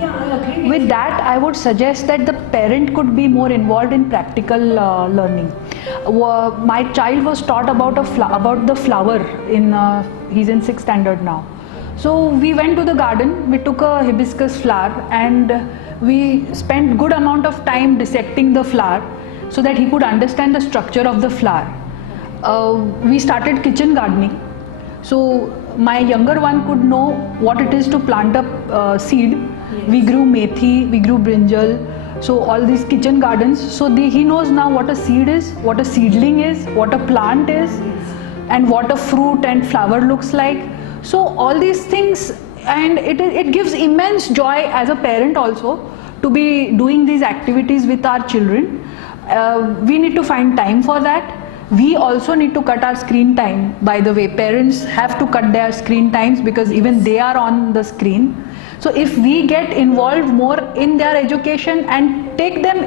Yeah, I agree With that, I would suggest that the parent could be more involved in practical learning. My child was taught about the flower in he's in 6th standard now. So we went to the garden, we took a hibiscus flower and we spent good amount of time dissecting the flower so that he could understand the structure of the flower. We started kitchen gardening. So my younger one could know what it is to plant a seed. Yes. We grew methi, we grew brinjal, so all these kitchen gardens. So he knows now what a seed is, what a seedling is, what a plant is, and what a fruit and flower looks like. So all these things, and it gives immense joy as a parent also to be doing these activities with our children. We need to find time for that. We also need to cut our screen time. By the way, parents have to cut their screen times because even they are on the screen. So if we get involved more in their education and take them,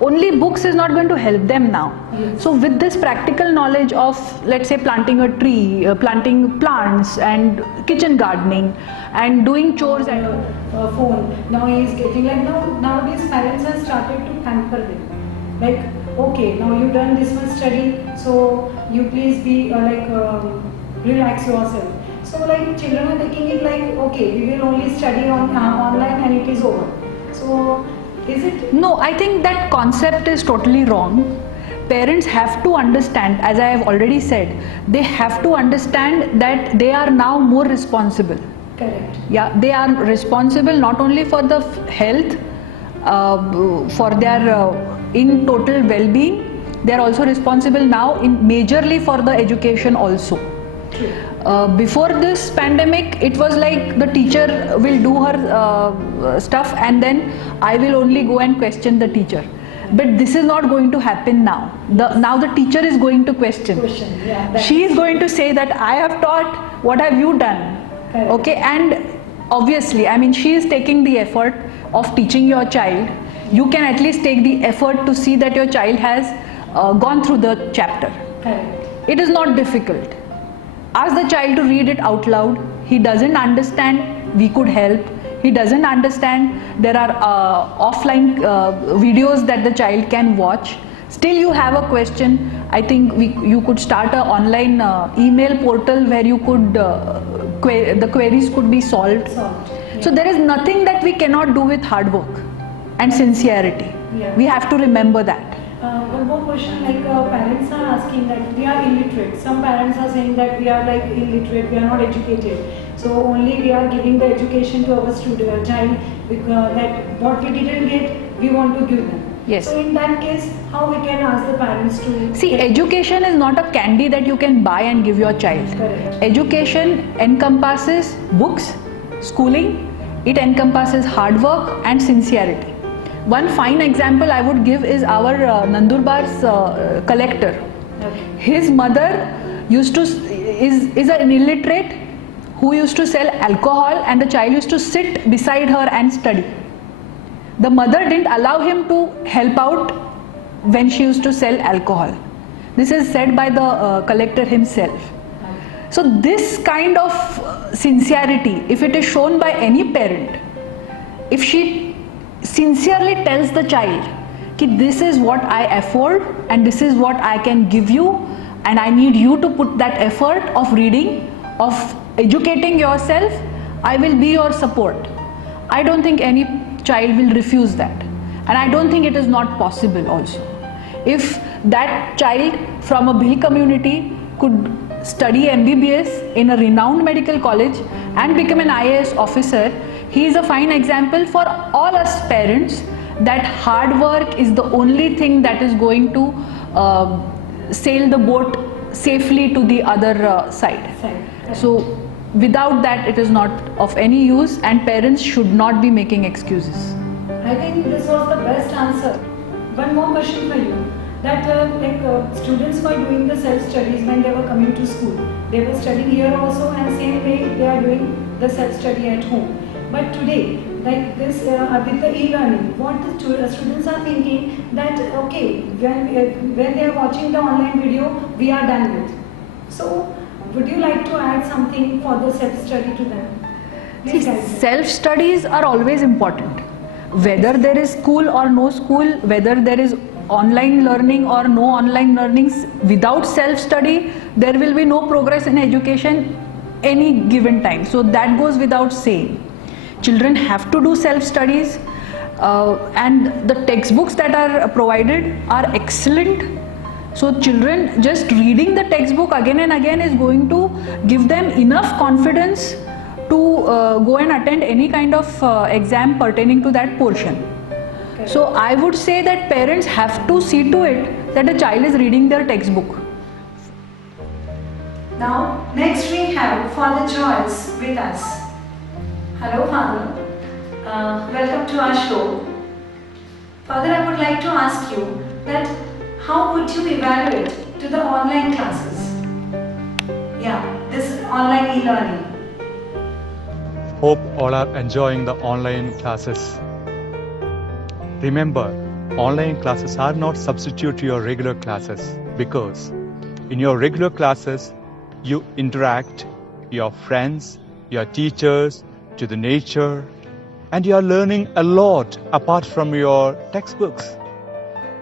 only books is not going to help them now. Yes. So with this practical knowledge of, let's say, planting a tree, planting plants and kitchen gardening and doing chores at phone, now he is getting like, nowadays parents have started to pamper them. Like, okay, now you've done this much study, so you please be relax yourself. So like children are taking it like, okay, we will only study on online and it is over. So is it? No, I think that concept is totally wrong. Parents have to understand, as I have already said, they have to understand that they are now more responsible. Correct. Yeah, they are responsible not only for the health, for their in total well-being, they are also responsible now in majorly for the education also. Before this pandemic, it was like the teacher will do her stuff and then I will only go and question the teacher. But this is not going to happen now. Now the teacher is going to question. Yeah, she is going to say that I have taught, what have you done? Correct. Okay, and obviously, I mean, she is taking the effort of teaching your child. You can at least take the effort to see that your child has gone through the chapter. Correct. It is not difficult. Ask the child to read it out loud. He doesn't understand, we could help. He doesn't understand, there are offline videos that the child can watch. Still you have a question, I think you could start an online email portal where you could, the queries could be solved. Yeah. So there is nothing that we cannot do with hard work and sincerity. Yeah. We have to remember that. One more question, like parents are asking that we are illiterate. Some parents are saying that we are like illiterate, we are not educated. So only we are giving the education to our student, child, because that what we didn't get, we want to give them. Yes. So in that case, how we can ask the parents to... See, education is not a candy that you can buy and give your child. Correct. Education encompasses books, schooling, it encompasses hard work and sincerity. One fine example I would give is our Nandurbar's collector. Okay. His mother is an illiterate who used to sell alcohol, and the child used to sit beside her and study. The mother didn't allow him to help out when she used to sell alcohol. This is said by the collector himself. So this kind of sincerity, if it is shown by any parent, if she sincerely tells the child that this is what I afford and this is what I can give you, and I need you to put that effort of reading, of educating yourself, I will be your support. I don't think any child will refuse that, and I don't think it is not possible also. If that child from a Bhil community could study MBBS in a renowned medical college and become an IAS officer, he is a fine example for all us parents that hard work is the only thing that is going to sail the boat safely to the other side. So without that it is not of any use, and parents should not be making excuses. I think this was the best answer. One more question for you. That students were doing the self-studies when they were coming to school. They were studying here also, and same way they are doing the self-study at home. But today, like this with the e-learning, what the students are thinking that okay, when they are watching the online video, we are done with. So would you like to add something for the self-study to them? Please guide me. Self studies are always important. Whether there is school or no school, whether there is online learning or no online learnings, without self study, there will be no progress in education any given time. So that goes without saying. Children have to do self studies, and the textbooks that are provided are excellent. So children just reading the textbook again and again is going to give them enough confidence to go and attend any kind of exam pertaining to that portion. Okay. So I would say that parents have to see to it that the child is reading their textbook. Now, next we have Father Joyce with us. Hello, Father. Welcome to our show. Father, I would like to ask you that how would you evaluate to the online classes? Yeah, this online e-learning. Hope all are enjoying the online classes. Remember, online classes are not substitute to your regular classes, because in your regular classes, you interact your friends, your teachers, to the nature, and you are learning a lot apart from your textbooks.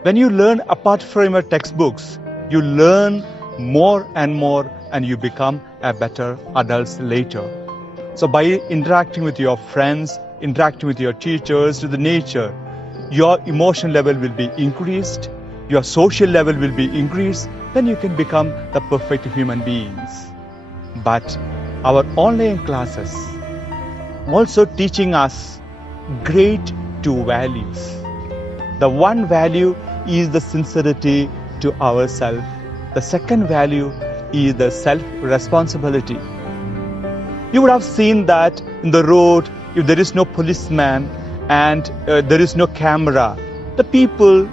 When you learn apart from your textbooks, you learn more and you become a better adults later. So by interacting with your friends, interacting with your teachers, to the nature, your emotion level will be increased, your social level will be increased, then you can become the perfect human beings. But our online classes also teaching us great two values. The one value is the sincerity to ourselves. The second value is the self-responsibility. You would have seen that in the road, if there is no policeman and there is no camera, the people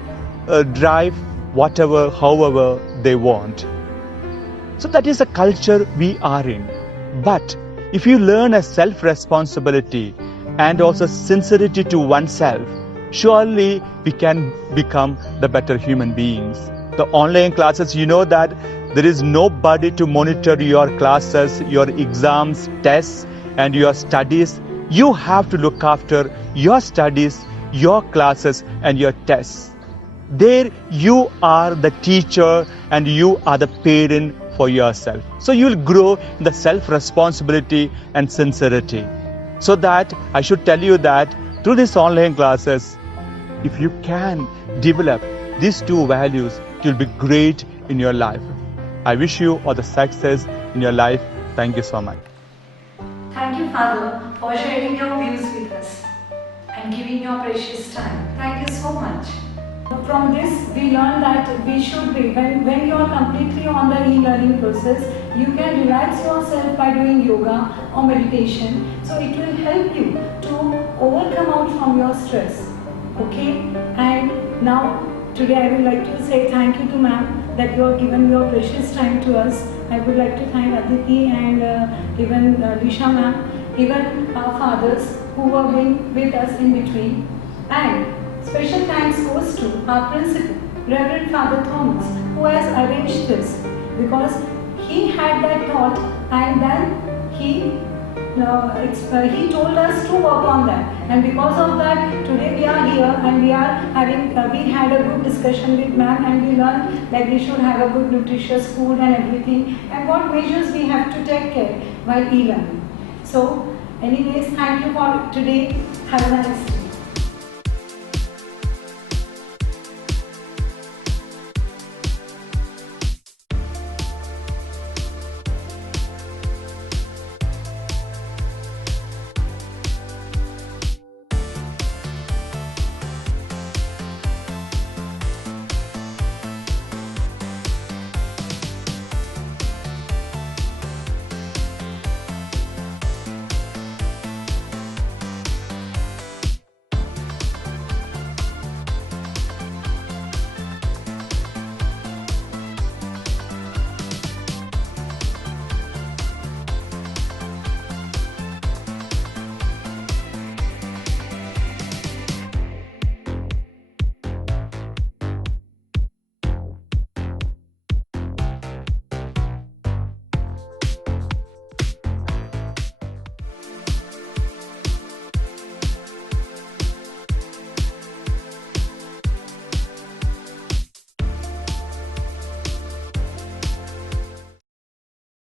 drive whatever, however they want. So that is a culture we are in. But if you learn a self-responsibility and also sincerity to oneself, surely we can become the better human beings. The online classes, you know that there is nobody to monitor your classes, your exams, tests, and your studies. You have to look after your studies, your classes, and your tests. There you are the teacher and you are the parent for yourself. So you will grow in the self-responsibility and sincerity. So that I should tell you that through these online classes, if you can develop these two values, you'll be great in your life. I wish you all the success in your life. Thank you so much. Thank you, Father, for sharing your views with us and giving your precious time. Thank you so much. From this, we learn that we should be, when you are completely on the e-learning process, you can relax yourself by doing yoga or meditation. So it will help you to overcome out from your stress. Okay? And now, today I would like to say thank you to ma'am that you have given your precious time to us. I would like to thank Aditi and even Lisha ma'am, even our fathers who were being with us in between. And special thanks goes to our principal, Reverend Father Thomas, who has arranged this, because he had that thought and then he told us to work on that, and because of that today we are here and we are having we had a good discussion with ma'am and we learned that we should have a good nutritious food and everything, and what measures we have to take care while e-learning. So anyways, thank you for today. Have a nice day.